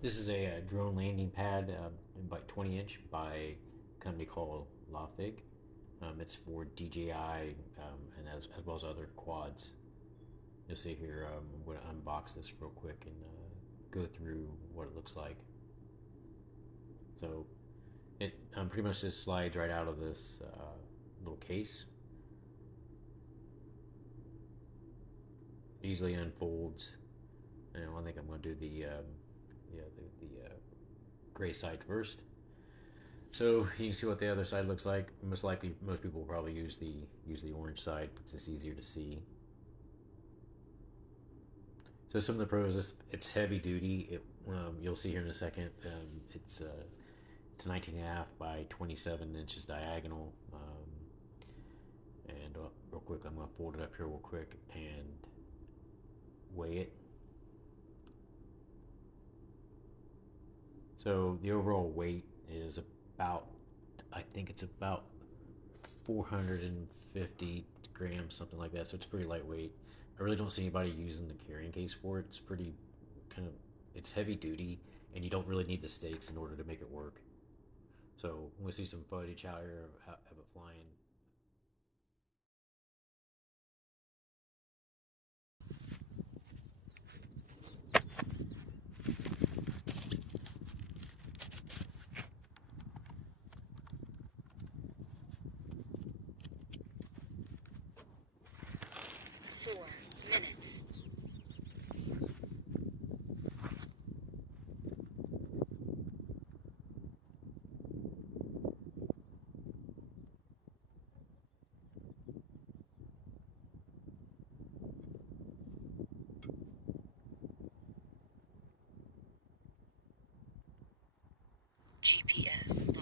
This is a drone landing pad, by 20-inch by a company called Lawfig. It's for DJI and as well as other quads. You'll see here. I'm going to unbox this real quick and go through what it looks like. So it pretty much just slides right out of this little case. Easily unfolds. And I think I'm going to do the gray side first. So you can see what the other side looks like. Most likely, most people will probably use the orange side. It's just easier to see. So some of the pros, it's heavy duty. You'll see here in a second. It's 19.5 by 27 inches diagonal. And real quick, I'm going to fold it up here real quick and weigh it. So the overall weight is about, I think it's about 450 grams, something like that. So it's pretty lightweight. I really don't see anybody using the carrying case for it. It's pretty kind of, it's heavy duty, and you don't really need the stakes in order to make it work. So we'll see some footage out here of it flying. GPS.